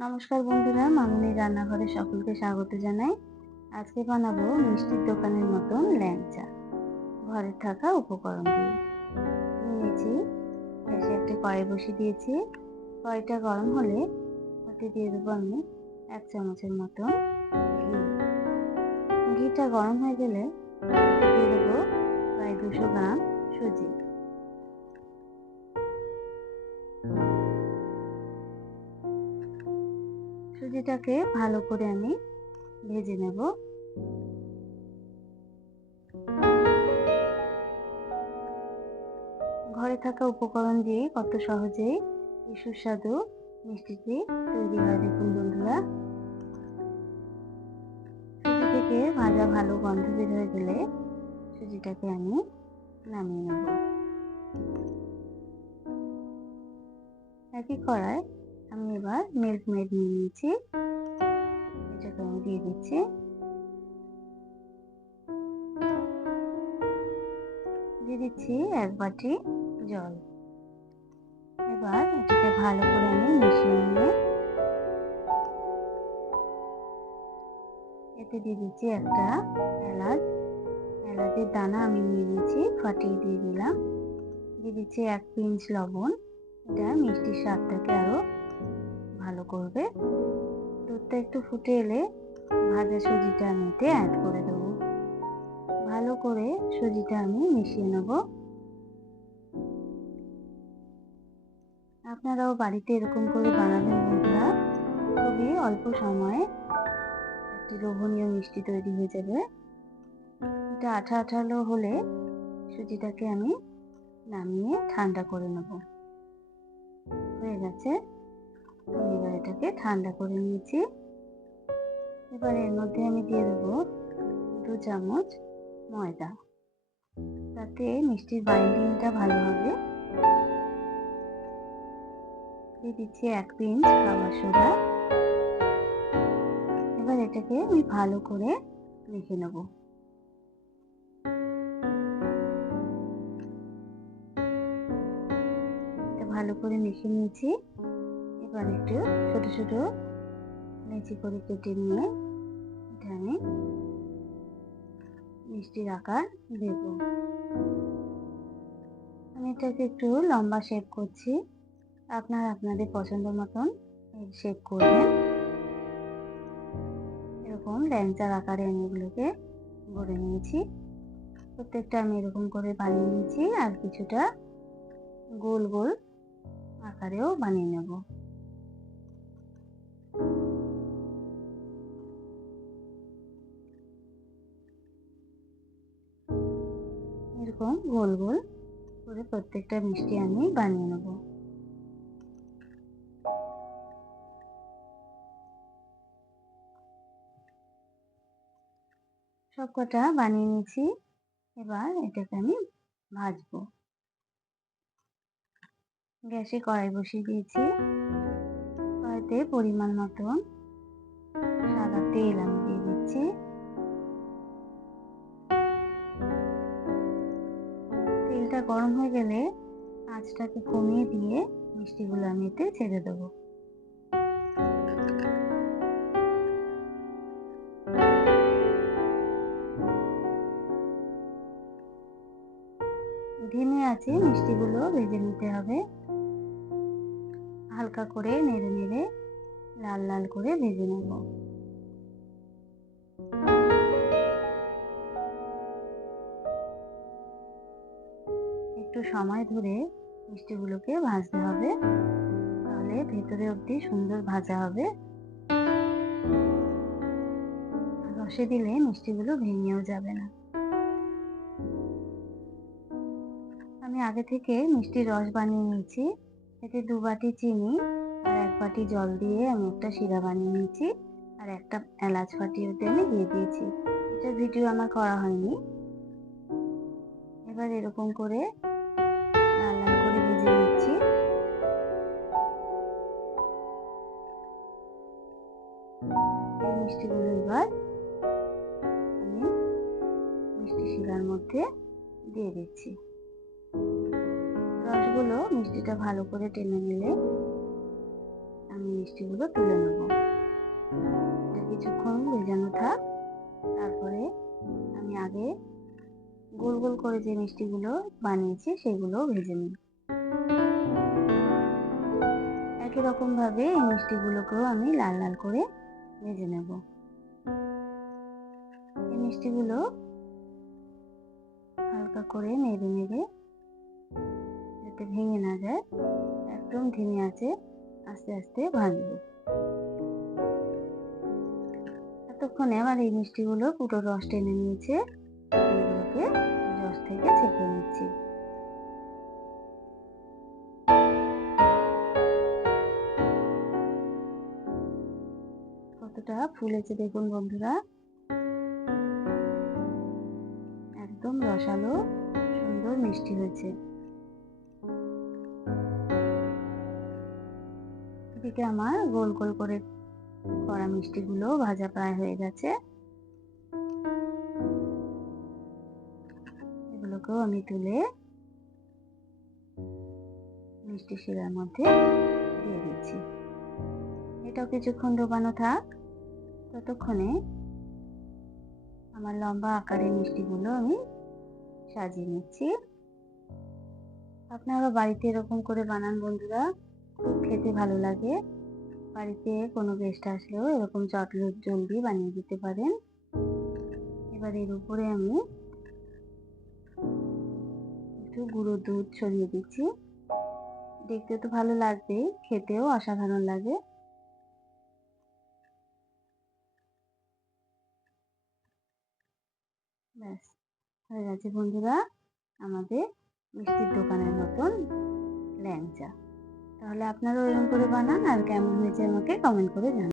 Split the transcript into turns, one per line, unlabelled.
নমস্কার বন্ধুরা মামুনি রান্নাঘরে সকলকে স্বাগত জানাই। আজকে বানাবো মিষ্টির দোকানের মতন ল্যাংচা। ঘরে থাকা উপকরণ দিয়ে। নিয়েছি, গ্যাসে একটা কড়াই বসিয়ে দিয়েছি। কড়াইটা গরম হলে ওতে দিয়ে দেবো আমি এক চামচের মতন ঘি। ঘিটা গরম হয়ে গেলে দিয়ে দেবো প্রায় দুশো গ্রাম সুজি। সুজিটাকে ভালো করে আমি ভেজে নেব। ঘরে থাকা উপকরণ দিয়ে কত সহজেই এই সুস্বাদু মিষ্টিটি তৈরি হয় দেখুন বন্ধুরা। সুজি থেকে ভাজা ভালো গন্ধ বের হয়ে গেলে সুজিটাকে আমি নামিয়ে নেব। একই কড়ায় আমি এবার মিল্ক মেড নিয়ে নিয়েছি। এটাকে আমি দিয়ে দিচ্ছি। দিয়ে দিচ্ছি এক বাটি জল। এবার এটাকে ভালো করে আমি মিশিয়ে নিয়ে এতে দিয়ে দিচ্ছি একটা এলাচ। এলাচের দানা আমি নিয়ে নিয়েছি, ফাটিয়ে দিয়ে দিলাম। দিয়ে দিচ্ছি এক পিঞ্চ লবণ। এটা মিষ্টির স্বাদটাকে আরও ভালো করবে। দুধটা একটু ফুটে এলে ভাজা সুজিটা আমি এতে অ্যাড করে দেবো। ভালো করে সুজিটা আমি মিশিয়ে নেব। আপনারাও বাড়িতে এরকম করে বানাবেন বন্ধুরা খুবই অল্প সময়ে একটি লোভনীয় মিষ্টি তৈরি হয়ে যাবে। এটা আঠা আঠালো হলে সুজিটাকে আমি নামিয়ে ঠান্ডা করে নেব। হয়ে গেছে। এবার এটাকে ঠান্ডা করে নিয়েছি। এবার এর মধ্যে আমি দিয়ে দেবো দু চামচ ময়দা। তাতে মিষ্টির বাইন্ডিংটা ভালো হবে। দিয়ে দিচ্ছি এক পিঞ্চ খাবার সোডা এবার এটাকে আমি ভালো করে মেখে নেব। ভালো করে মেখে নিয়েছি। এবার একটু ছোট ছোট লেচি করে কেটে নিয়ে এটা আমি মিষ্টির আকার দেব। আমি এটাকে একটু লম্বা শেপ করছি। আপনার আপনাদের পছন্দ মতন শেপ করবেন। এরকম ল্যাংচার আকারে আমি এগুলোকে গড়ে নিয়েছি। প্রত্যেকটা আমি এরকম করে বানিয়ে নিয়েছি আর কিছুটা গোল গোল আকারেও বানিয়ে নেব। এরকম গোল গোল করে প্রত্যেকটা মিষ্টি আমি বানিয়ে নেব। সব কটা বানিয়ে নিয়েছি, এবার এটাকে আমি ভাজবো। গ্যাসে কড়াই বসিয়ে দিয়েছি। কড়াইতে পরিমাণ মতন সাদা তেল আমি দিয়ে দিচ্ছি। গরম হয়ে গেলে আঁচটাকে কমিয়ে দিয়ে মিষ্টিগুলো আমি এতে ছেড়ে দেবো। ধিমে আছে মিষ্টিগুলো ভেজে নিতে হবে। হালকা করে নেড়ে নেড়ে লাল লাল করে ভেজে নেব। একটু সময় ধরে মিষ্টিগুলোকে ভাজতে হবে। তাহলে ভেতরে অবধি সুন্দর ভাজা হবে। রসে দিলে মিষ্টিগুলো ভেঙেও যাবে না। আমি আগে থেকে মিষ্টির রস বানিয়ে নিয়েছি। এতে দু বাটি চিনি আর এক বাটি জল দিয়ে আমি একটা শিরা বানিয়ে নিয়েছি। আর একটা এলাচ ফাটিয়ে ওতে আমি দিয়ে দিয়েছি। এটা ভিডিও আমার করা হয়নি। এবার এরকম করে মিষ্টিগুলো এবার আমি মিষ্টি শিরার মধ্যে দিয়ে দিচ্ছি। রসগুলো মিষ্টিটা ভালো করে টেনে নিলে আমি মিষ্টিগুলো তুলে নেব। কিছুক্ষণ ভেজানো থাক, তারপরে আমি আগে গোল গোল করে যে মিষ্টিগুলো বানিয়েছি সেগুলো ভেজে নিই। একই রকমভাবে এই মিষ্টিগুলোকেও আমি লাল লাল করে ভেজে নেব। এই মিষ্টিগুলো হালকা করে নেড়ে নেড়ে যাতে ভেঙে না যায়, একদম ধিমে আছে, আস্তে আস্তে ভাজবো। এতক্ষণে আমার এই মিষ্টিগুলো পুরো রস টেনে নিয়েছে রস থেকে ছেঁকে কতটা ফুলেছে দেখুন বন্ধুরা। একদম রসালো, সুন্দর, মিষ্টি হয়েছে। এদিকে আমার গোল গোল করে কড়া মিষ্টিগুলো ভাজা প্রায় হয়ে গেছে। এগুলোকেও আমি তুলে মিষ্টি শিরার মধ্যে দিয়ে দিচ্ছি। এটাও কিছুক্ষণ ডোবানো থাক। ততক্ষণে আমার লম্বা আকারের মিষ্টিগুলো আমি সাজিয়ে নিচ্ছি। আপনারা বাড়িতে এরকম করে বানান বন্ধুরা, খুব খেতে ভালো লাগে। বাড়িতে কোনো গেস্ট আসলেও এরকম চটলেট জলদি বানিয়ে দিতে পারেন। এবার এর উপরে আমি একটু গুঁড়ো দুধ ছড়িয়ে দিচ্ছি। দেখতে তো ভালো লাগবেই, খেতেও অসাধারণ লাগে। ব্যাস, হয়ে গেছে বন্ধুরা আমাদের মিষ্টির দোকানের মতন ল্যাংচা। তাহলে আপনারাও এরকম করে বানান আর কেমন হয়েছে আমাকে কমেন্ট করে জানান।